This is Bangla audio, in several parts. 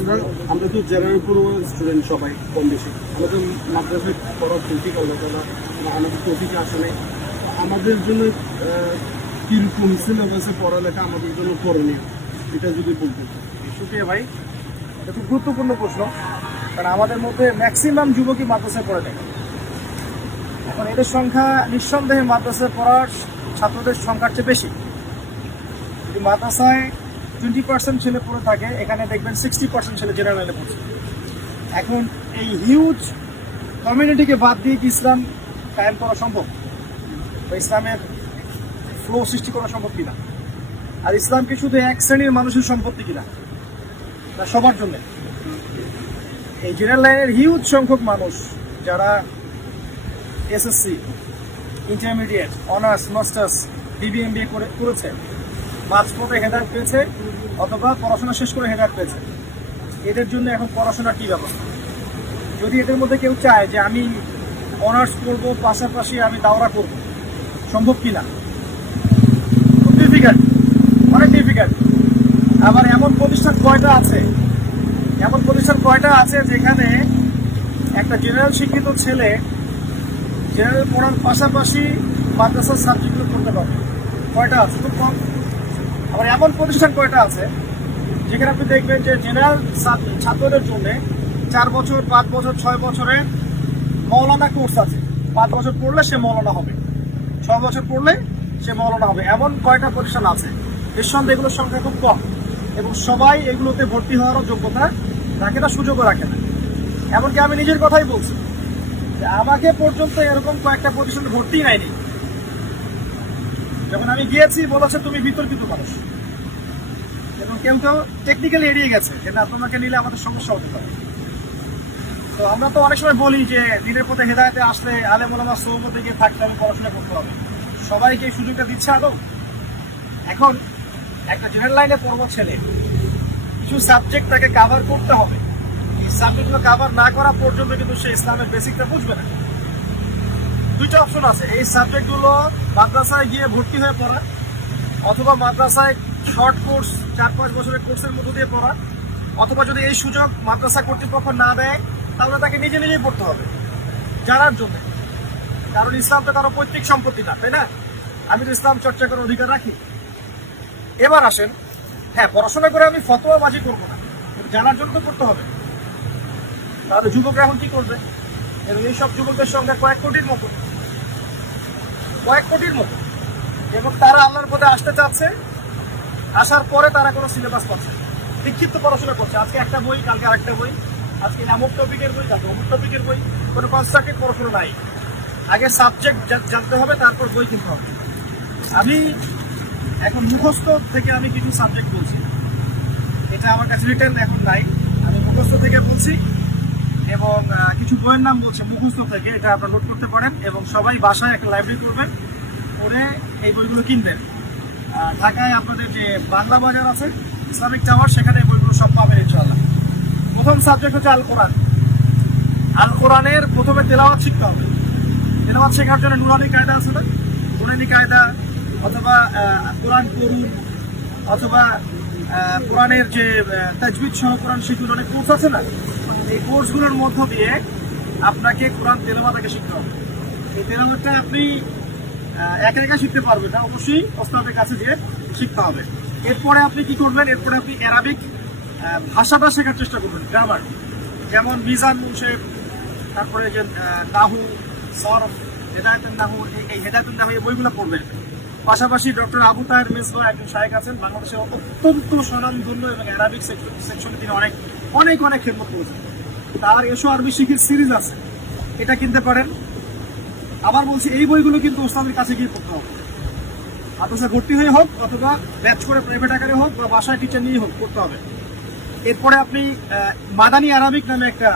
আমরা আমরা তো জেনারেল পুরো স্টুডেন্ট সবাই কম বেশি আমাদের মাদ্রাসায় পড়ার তৌফিক আল্লাহ তাআলা আমাদের তৌফিক আসে নাই। আমাদের জন্য কীরকম সিলেবাসে পড়ালেখা আমাদের জন্য করণীয় এটা যদি বলতেন। শুক্রিয়া ভাই, এটা খুব গুরুত্বপূর্ণ প্রশ্ন, কারণ আমাদের মধ্যে ম্যাক্সিমাম যুবকই মাদ্রাসায় পড়ে থাকে। এখন এদের সংখ্যা নিঃসন্দেহে মাদ্রাসায় পড়ার ছাত্রদের সংখ্যার চেয়ে বেশি। যদি মাদ্রাসায় 20% ছেলে পড়ে থাকে, এখানে দেখবেন 60% ছেলে জেনারেলে পড়ছে। এখন এই হিউজ কমিউনিটিকে বাদ দিয়ে কি ইসলাম কায়েম করা সম্ভব, বা ইসলামের ফ্লো সৃষ্টি করা সম্ভব কিনা? আর ইসলাম কি শুধু এক শ্রেণীর মানুষের সম্পত্তি কিনা, না সবার জন্য? এই জেনারেল লাইনের হিউজ সংখ্যক মানুষ যারা SSC, intermediate, honours, masters, BBA MBA করেছে, মাঝপথে হেডার পেয়েছে অথবা পড়াশোনা শেষ করে হেডার পেয়েছে, এদের জন্য এখন পড়াশোনার কী ব্যবস্থা? যদি এদের মধ্যে কেউ চায় যে আমি অনার্স করব, পাশাপাশি আমি দাওরা করব, সম্ভব কিনা? খুব ডিফিকাল্ট, অনেক ডিফিকাল্ট। আবার এমন প্রতিষ্ঠান কয়টা আছে যেখানে একটা জেনারেল শিক্ষিত ছেলে জেনারেল পড়ার পাশাপাশি মাদ্রাসার সাবজেক্টগুলো পড়তে পারবে? কয়টা আছে? খুব কম। আবার এমন প্রতিষ্ঠান কয়টা আছে যেখানে আপনি দেখবেন যে জেনারেল ছাত্রদের জন্য 4 বছর, 5 বছর, 6 বছরের মৌলানা কোর্স আছে। 5 বছর পড়লে সে মৌলানা হবে, 6 বছর পড়লে সে মৌলানা হবে। এমন কয়টা প্রতিষ্ঠান আছে? নিঃসন্দেহে এগুলোর সংখ্যা খুব কম, এবং সবাই এগুলোতে ভর্তি হওয়ারও যোগ্যতা রাখে না, সুযোগও রাখে না। এমনকি আমি নিজের কথাই বলছি যে আমাকে পর্যন্ত এরকম কয়েকটা প্রতিষ্ঠানে ভর্তি নেয়নি। যখন আমি গিয়েছি বলেছে তুমি বিতর্কিত মানুষ, এবং কেউ কেউ টেকনিক্যালি এড়িয়ে গেছে যে না, তোমাকে নিলে আমাদের সমস্যা হতে পারে। তো আমরা তো অনেক সময় বলি যে দিনের পথে হেদায়েতে আসলে আলেম ওলামা সোহবতে গিয়ে থাকতে হবে, পড়াশোনা করতে হবে। সবাইকে এই সুযোগটা দিচ্ছে আদৌ? এখন একটা জেনারেল লাইনে পড়বো ছেলে, কিছু সাবজেক্ট তাকে কাভার করতে হবে। এই সাবজেক্টগুলো কাভার না করা পর্যন্ত কিন্তু সে ইসলামের বেসিকটা বুঝবে না। দুইটা অপশন আছে, এই সাবজেক্টগুলো মাদ্রাসায় গিয়ে ভর্তি হয়ে পড়া, অথবা মাদ্রাসায় শর্ট কোর্স 4-5 বছরের কোর্সের মধ্য দিয়ে পড়া, অথবা যদি এই সুযোগ মাদ্রাসা কর্তৃপক্ষ না দেয় তাহলে তাকে নিজে নিজেই পড়তে হবে জানার জন্য। কারণ ইসলাম তো কারো পৈতৃক সম্পত্তি না, তাই না? আমি তো ইসলাম চর্চা করার অধিকার রাখি। এবার আসেন, হ্যাঁ, পড়াশোনা করে আমি ফতোয়াবাজি করবো না, জানার জন্য তো করতে হবে। তাহলে যুবকরা এখন কি করবে? এবং এইসব যুবকদের সংখ্যা কয়েক কোটির মতো, এবং তারা আল্লাহর পথে আসতে চাচ্ছে। আসার পরে তারা কোনো সিলেবাস পাচ্ছে, বিক্ষিপ্ত পড়াশোনা করছে। আজকে একটা বই, কালকে আরেকটা বই, আজকে অমুক টপিকের বই, কালকে অমুক টপিকের বই, কোনো কনস্ট্রাক্টেড পড়াশোনা নাই। আগে সাবজেক্ট জানতে হবে, তারপর বই কিনতে হবে। আমি এখন মুখস্থ থেকে আমি কিছু সাবজেক্ট বলছি, এটা আমার কাছে রিটেন এখন নাই, আমি মুখস্থ থেকে বলছি, এবং কিছু বইয়ের নাম বলছে মুখস্থ থেকে। এটা আপনারা নোট করতে পারেন, এবং সবাই বাসায় একটা লাইব্রেরি করবেন, করে এই বইগুলো কিনবেন। ঢাকায় আপনাদের যে বাংলা বাজার আছে, ইসলামিক টাওয়ার, সেখানে এই বইগুলো সব পাবেন ইনশাআল্লাহ। প্রথম সাবজেক্ট হচ্ছে আল কোরআন। আল কোরআনের প্রথমে তেলাওয়াত শিখতে হবে। তেলাওয়াত শেখার জন্য নুরানি কায়দা আছে না, নুরানি কায়দা, অথবা কোরআন করুন, অথবা কোরআনের যে তাজবিদ সহ কোরআন শিখুন, অনেক কোর্স আছে না, এই কোর্সগুলোর মধ্য দিয়ে আপনাকে কোরআন তেলাওয়াত আগে শিখতে হবে। এই তেলাওয়াতটা আপনি একা একা শিখতে পারবেন না, অবশ্যই ওস্তাদের কাছে গিয়ে শিখতে হবে। এরপরে আপনি কি করবেন? এরপরে আপনি অ্যারাবিক ভাষাটা শেখার চেষ্টা করবেন, গ্রামার, যেমন মিজান মুনশেফ, তারপরে যে নাহু, সরফ, হেদায়েতুন নাহু, এই হেদায়েতুন নাহু এই বইগুলো পড়বেন। পাশাপাশি ডক্টর আবু তাহের মিসবাহ একজন শায়েখ আছেন, বাংলাদেশের অত্যন্ত স্বনামধন্য, এবং অ্যারাবিক সেকশনে তিনি অনেক অনেক অনেক খেদমত করেছেন। তার এসো আরবি শিখির সিরিজ আছে, এটা কিনতে পারেন। আবার বলছি, এই বইগুলো কিন্তু ওস্তাদের কাছে গিয়ে পড়তে হবে। মাদ্রাসা ভর্তি হয়ে হোক, অথবা ব্যাচ করে প্রাইভেট আকারে হোক, বা বাসায় টিচার নিয়ে হোক, করতে হবে। এরপরে আপনি মাদানী আরাবিক নামে একটা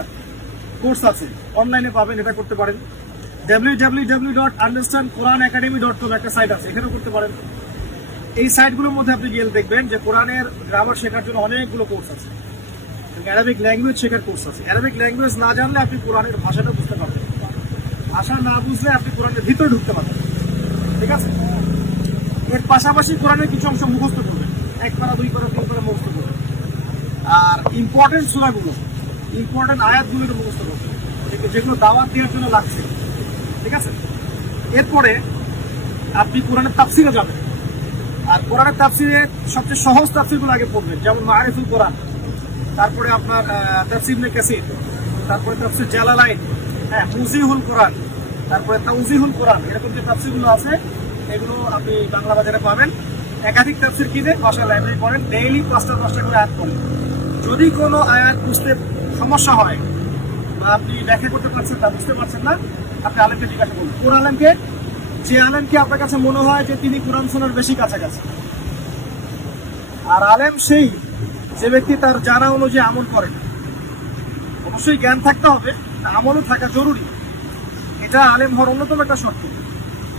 কোর্স আছে, অনলাইনে পাবেন, এটা করতে পারেন। www.understandquranacademy.com একটা সাইট আছে, এখানেও করতে পারেন। এই সাইটগুলোর মধ্যে আপনি গিয়ে দেখবেন যে কোরআনের গ্রামার শেখার জন্য অনেকগুলো কোর্স আছে, অ্যারাবিক ল্যাঙ্গুয়েজ শেখার কোর্স আছে। অ্যারাবিক ল্যাঙ্গুয়েজ না জানলে আপনি কোরআনের ভাষাটা বুঝতে পারবেন, ভাষা না বুঝলে আপনি কোরআনের ভিতরে ঢুকতে পারবেন, ঠিক আছে? এর পাশাপাশি কোরআনের কিছু অংশ মুখস্থ করবেন, 1 পারা 2 পারা 3 পারা মুখস্থ করবেন। আর ইম্পর্টেন্ট সূরাগুলো, ইম্পর্টেন্ট আয়াতগুলো একটু মুখস্থ করতে হবে, যেগুলো দাওয়াত দেওয়ার জন্য লাগছে, ঠিক আছে? এরপরে আপনি কোরআনের তাফসিরে যাবেন, আর কোরআনের তাফসিরে সবচেয়ে সহজ তাফসিরগুলো আগে পড়বেন, যেমন মারিফুল কোরআন, তারপরে আপনার তাফসির ইবনে কাসির, তারপরে তাফসির জালালাইন, হ্যাঁ, মুজিহুল কোরআন, তারপরে তাওজিহুল কোরআন, এরকম যে তাফসিরগুলো আছে এগুলো আপনি বাংলা বাজারে পাবেন। একাধিক তাফসির কিনে বাসায় লাইব্রেরি পড়েন, ডেইলি 5টা করে আয়াত পড়েন। যদি কোনো আয়াত বুঝতে সমস্যা হয় বা আপনি ব্যাখ্যা করতে পারছেন না, বুঝতে পারছেন না, আপনি আলেমকে জিজ্ঞাসা করুন। কোন আলেমকে? যে আলেমকে আপনার কাছে মনে হয় যে তিনি কোরআন শোনার বেশি কাছাকাছি। আর আলেম সেই যে ব্যক্তি তার জানা অনুযায়ী আমল করেন। অবশ্যই জ্ঞান থাকতে হবে, আমলও থাকা জরুরি, এটা আলেম হওয়ার অন্যতম একটা শর্ত।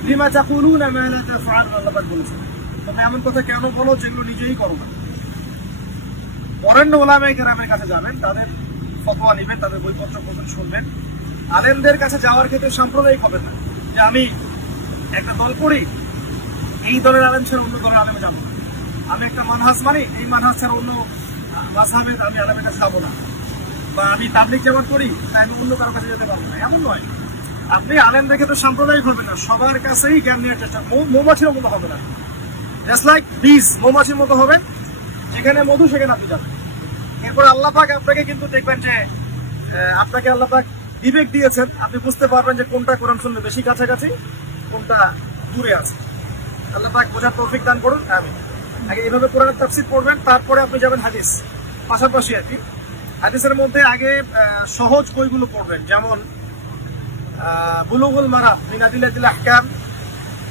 লিমা তাকুলুনা মা লা তাফআলুন, আল্লাহ পাক বলেছেন, তুমি এমন কথা কেন বলো যেগুলো নিজেই করো না। বরেণ্য ওলামায়ে কেরামের কাছে যাবেন, তাদের ফতোয়া নেবেন, তাদের বইপত্র পড়বেন, শুনবেন। আলেমদের কাছে যাওয়ার ক্ষেত্রে সাম্প্রদায়িক হবেন না, যে আমি একটা দল করি, এই দলের আলেম ছাড়া অন্য দলের আলেমে যাবো না, আমি একটা মানহাজ মানি, এই মানহাজ ছাড়া অন্য মাযহাবে আমি আলেমের কাছে যাবো না, বা আমি তাবলীগ জামাত করি তাই আমি অন্য কারো কাছে যেতে পারবো না, এমন নয়। আপনি আলেমদের ক্ষেত্রে সাম্প্রদায়িক হবেন না, সবার কাছেই জ্ঞান নেওয়ার চেষ্টা, মৌমাছির মতো হবে না, জাস্ট লাইক বীজ, মৌমাছির মতো হবেন, যেখানে মধু সেখানে আপনি যাবেন। এরপর আল্লাহ পাক আপনাকে কিন্তু দেখবেন যে আপনাকে আল্লাহ পাক বিবেক দিয়েছেন, আপনি বুঝতে পারবেন যে কোনটা কোরআন শুনলে বেশি কাছাকাছি, কোনটা দূরে আছে। আল্লাহ পাক বোঝার তৌফিক দান করুন, আমিন। আগে এইভাবে কোরআনের তাফসীর পড়বেন, তারপরে আপনি যাবেন হাদিস, পাশাপাশি আর কি। হাদিসের মধ্যে আগে সহজ বইগুলো পড়বেন, যেমন বুলুগুল মারাম মিন আদিল্লাতিল আহকাম,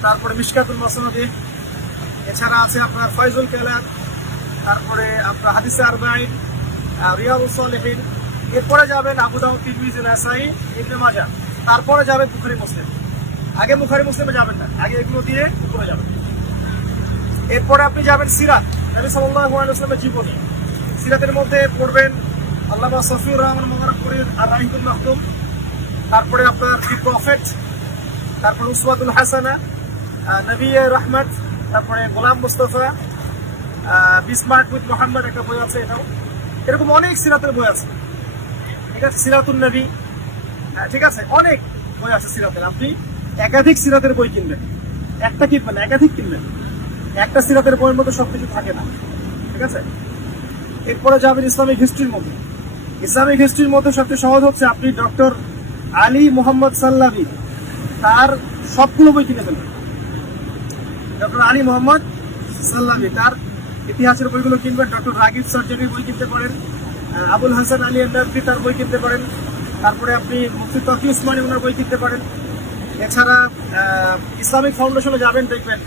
তারপরে মিশকাতুল মাসনাদি, এছাড়া আছে আপনার ফায়জুল কালাম, তারপরে আপনার হাদিসে আরবাঈন, রিয়াদুস সালিহিন। এরপরে যাবেন আবু দাউদ, তিরমিজি, নাসাঈ, ইবনে মাজাহ, তারপরে যাবেন বুখারী মুসলিম। আগে বুখারী মুসলিমে যাবেন না, আগে এগুলো দিয়ে উপরে যাবেন। এরপরে আপনি যাবেন সিরাত, নবী সাল্লাল্লাহু আলাইহি ওয়াসাল্লামের জীবনী। সিরাতের মধ্যে পড়বেন আল্লামা সফিউর রহমান মুবারকপুরীর আর-রাহিকুল মাখতুম, তারপরে আপনার দি প্রফেট, তারপরে উসওয়াতুল হাসানা, নবী রহমত, তারপরে গোলাম মুস্তাফা, বিসমার্ট উইথ মোহাম্মদ একটা বই আছে, এটাও। এরকম অনেক সিরাতের বই আছে, ঠিক আছে, সিরাতুন নবী, ঠিক আছে, অনেক বই আছে সিরাতের। আপনি একাধিক সিরাতের বই কিনবেন, একটা কিনবেন, একাধিক কিনবেন, একটা সিরাতের বইয়ের মধ্যে সবকিছু থাকে না, ঠিক আছে। এরপরে যাবেন ইসলামিক হিস্ট্রির মধ্যে। ইসলামিক হিস্ট্রির মধ্যে সবচেয়ে সহজ হচ্ছে আপনি ডক্টর আলী মোহাম্মদ সাল্লাবি, তার সবগুলো বই কিনে ফেলবেন। ডক্টর আলী মোহাম্মদ সাল্লাবি, তার ইতিহাসের বইগুলো কিনবেন। ডক্টর রাগিব সার্জারির বই কিনতে পারেন, আবুল হাসান আলী আন্নারফি তার বই কিনতে পারেন, তারপরে আপনি মুফতি তকি উসমানী ওনার বই কিনতে পারেন। এছাড়া ইসলামিক ফাউন্ডেশনে যাবেন, দেখবেন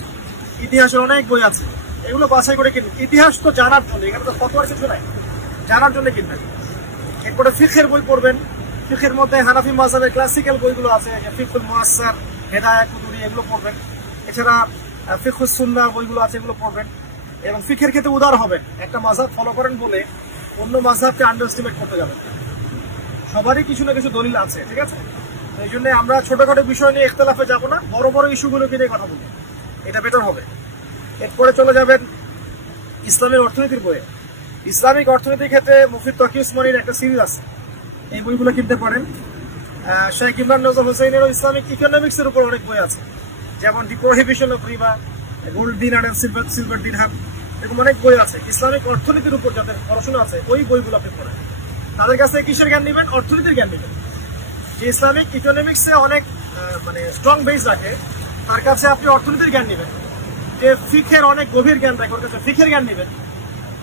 ইতিহাসের অনেক বই আছে, এগুলো বাছাই করে কিনবেন। ইতিহাস তো জানার জন্য, এখানে তো ফতোয়ার কিছু নাই, জানার জন্য কিনবেন। এরপরে ফিকহের বই পড়বেন, ফিকহের মধ্যে হানাফি মাযহাবের ক্লাসিক্যাল বইগুলো আছে, ফিকহুল মুয়াসসার, হেদায়া কুতুবী, এগুলো পড়বেন। এছাড়া ফিকহুস সুন্নাহ বইগুলো আছে, এগুলো পড়বেন। এবং ফিকহের ক্ষেত্রে উদার হবেন, একটা মাযহাব ফলো করেন বলে অন্য মাযহাবকে আন্ডারএস্টিমেট করতে যাবেন। সবারই কিছু না কিছু দলিল আছে, ঠিক আছে। এই জন্য আমরা ছোটখাটো বিষয় নিয়ে ইখতিলাফে যাব না, বড় বড় ইস্যুগুলোকে নিয়ে কথা বলবো, এটা বেটার হবে। এরপরে চলে যাবেন ইসলামের অর্থনীতির বইয়ে। ইসলামিক অর্থনীতির ক্ষেত্রে মুফতি তকি উসমানীর একটা সিরিজ আছে, এই বইগুলো কিনতে পারেন। শেখ ইমরান নজর হুসাইনেরও ইসলামিক ইকোনমিক্সের উপর অনেক বই আছে, যেমন দি prohibition of Rewa, gold dinar and silver দিরহাম, এরকম অনেক বই আছে ইসলামিক অর্থনীতির উপর যাদের পড়াশোনা আছে, ওই বইগুলো আপনি পড়েন। তাদের কাছে কিসের জ্ঞান নেবেন? অর্থনীতির জ্ঞান নেবেন। যে ইসলামিক ইকোনমিক্সে অনেক মানে স্ট্রং বেস রাখে, তার কাছে আপনি অর্থনীতির জ্ঞান নেবেন। যে ফিকহের অনেক গভীর জ্ঞান রাখে, ওর কাছে ফিকহের জ্ঞান নেবেন।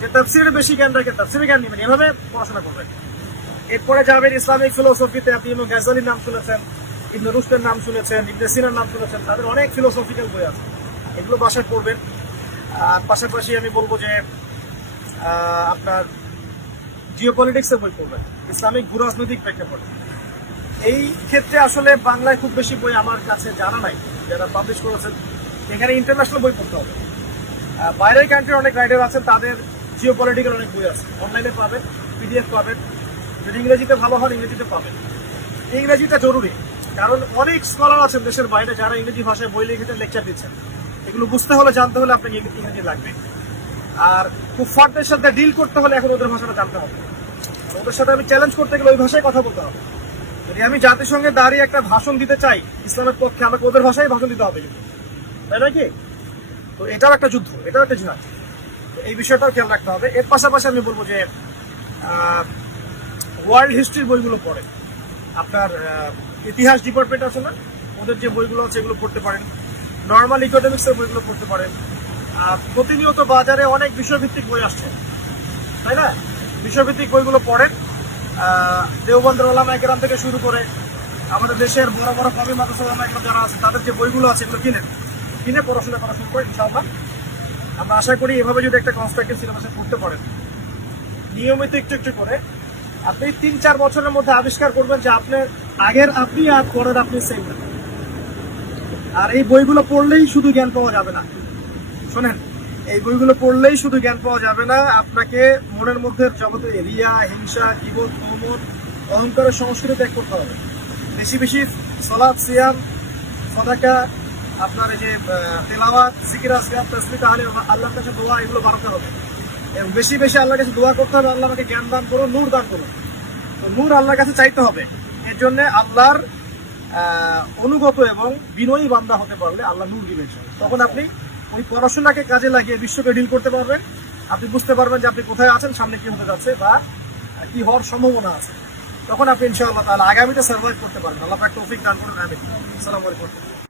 যে তাফসীরের বেশি জ্ঞান রাখে, তাফসীরের জ্ঞান নেবেন। এভাবে পড়াশোনা করবেন। এরপরে যাবেন ইসলামিক ফিলোসফিতে, আপনি ইমাম গাজ্জালির নাম শুনেছেন, ইবনে রুশদের নাম শুনেছেন, ইবনে সিনার নাম শুনেছেন, তাদের অনেক ফিলোসফিক্যাল বই আছে, এগুলো বাসায় পড়বেন। আর পাশাপাশি আমি বলবো যে আপনার জিওপলিটিক্সের বই পড়বেন, ইসলামিক ভূরাজনৈতিক প্রেক্ষাপট। এই ক্ষেত্রে আসলে বাংলায় খুব বেশি বই আমার কাছে জানা নাই যারা পাবলিশ করেছেন। এখানে ইন্টারন্যাশনাল বই পড়তে হবে। বাইরের কান্ট্রির অনেক রাইটার আছেন, তাদের জিওপলিটিক্যাল অনেক বই আছে, অনলাইনে পাবেন, পিডিএফ পাবেন। যদি ইংরেজিতে ভালো হন, ইংরেজিতে পাবেন। ইংরেজিটা জরুরি, কারণ অনেক স্কলার আছেন দেশের বাইরে যারা ইংরেজি ভাষায় বই লিখেছেন, লেকচার দিচ্ছেন। এগুলো বুঝতে হলে, জানতে হলে আপনাকে ইংরেজি লাগবে। আর কুফফারদের সাথে ডিল করতে হলে এখন ওদের ভাষাটা জানতে হবে। আর ওদের সাথে আমি চ্যালেঞ্জ করতে গেলে ওই ভাষায় কথা বলতে হবে। যদি আমি জাতিসংঘে দাঁড়িয়ে একটা ভাষণ দিতে চাই ইসলামের পক্ষে, আমাকে ওদের ভাষায় ভাষণ দিতে হবে কিন্তু, তাই নয় কি? তো এটাও একটা যুদ্ধ, এটাও একটা জিহাদ। তো এই বিষয়টাও খেয়াল রাখতে হবে। এর পাশাপাশি আমি বলবো যে ওয়ার্ল্ড হিস্ট্রির বইগুলো পড়ে, আপনার ইতিহাস ডিপার্টমেন্ট আছে না, ওদের যে বইগুলো আছে এগুলো পড়তে পারেন। নর্মাল ইকোনমিক্সের বইগুলো পড়তে পারেন। প্রতিনিয়ত বাজারে অনেক বিষয়ভিত্তিক বই আসছে, তাই না? বিষয়ভিত্তিক বইগুলো পড়েন। দেওবন্দের ওলামা একরাম থেকে শুরু করে আমাদের দেশের বড় বড় কবি মাদ্রাসা ওলামা একরাম যারা আছে তাদের যে বইগুলো আছে এগুলো কিনে পড়াশোনা করা শুরু করে ইনশাআল্লাহ। আমরা আশা করি এভাবে যদি একটা কনস্ট্রাকটিভ সিলেবাসে পড়তে পারেন নিয়মিত একটু একটু করে, আপনি 3-4 বছরের মধ্যে আবিষ্কার করবেন যে আপনার আগের আপনি আর পরের আপনি সেম না। আর এই বইগুলো পড়লেই শুধু জ্ঞান পাওয়া যাবে না, শোনেন, এই বইগুলো পড়লেই শুধু জ্ঞান পাওয়া যাবে না, আপনাকে মনের মধ্যে জগতে রিয়া, হিংসা, জীবন, মোহাম্মদ, অহংকারের সংস্কৃতি ত্যাগ করতে হবে। বেশি বেশি সালাত, সিয়াম, সাদাকা, আপনার এই যে তেলাওয়াত, জিকির, আসকার, তাসবিহ, তাহলিল, আল্লাহর কাছে দোয়া, এগুলো বাড়াতে হবে। এবং বেশি বেশি আল্লাহর কাছে দোয়া করতে হবে, আল্লাহ আমাকে জ্ঞান দান করো, নূর দান করো। তো নূর আল্লাহর কাছে চাইতে হবে। এর জন্য আল্লাহর অনুগত এবং বিনয়ী বান্দা হতে পারলে আল্লাহ নূর দিবেন। তখন আপনি ওই পড়াশোনাকে কাজে লাগিয়ে বিশ্বকে ডিল করতে পারবেন। আপনি বুঝতে পারবেন যে আপনি কোথায় আছেন, সামনে কি হতে যাচ্ছে বা কি হওয়ার সম্ভাবনা আছে। তখন আপনি ইনশাআল্লাহ তাআলা আগামীতে সার্ভাইভ করতে পারবেন। আল্লাহ পাক তৌফিক দান করুন। আমিন। আসসালামু আলাইকুম।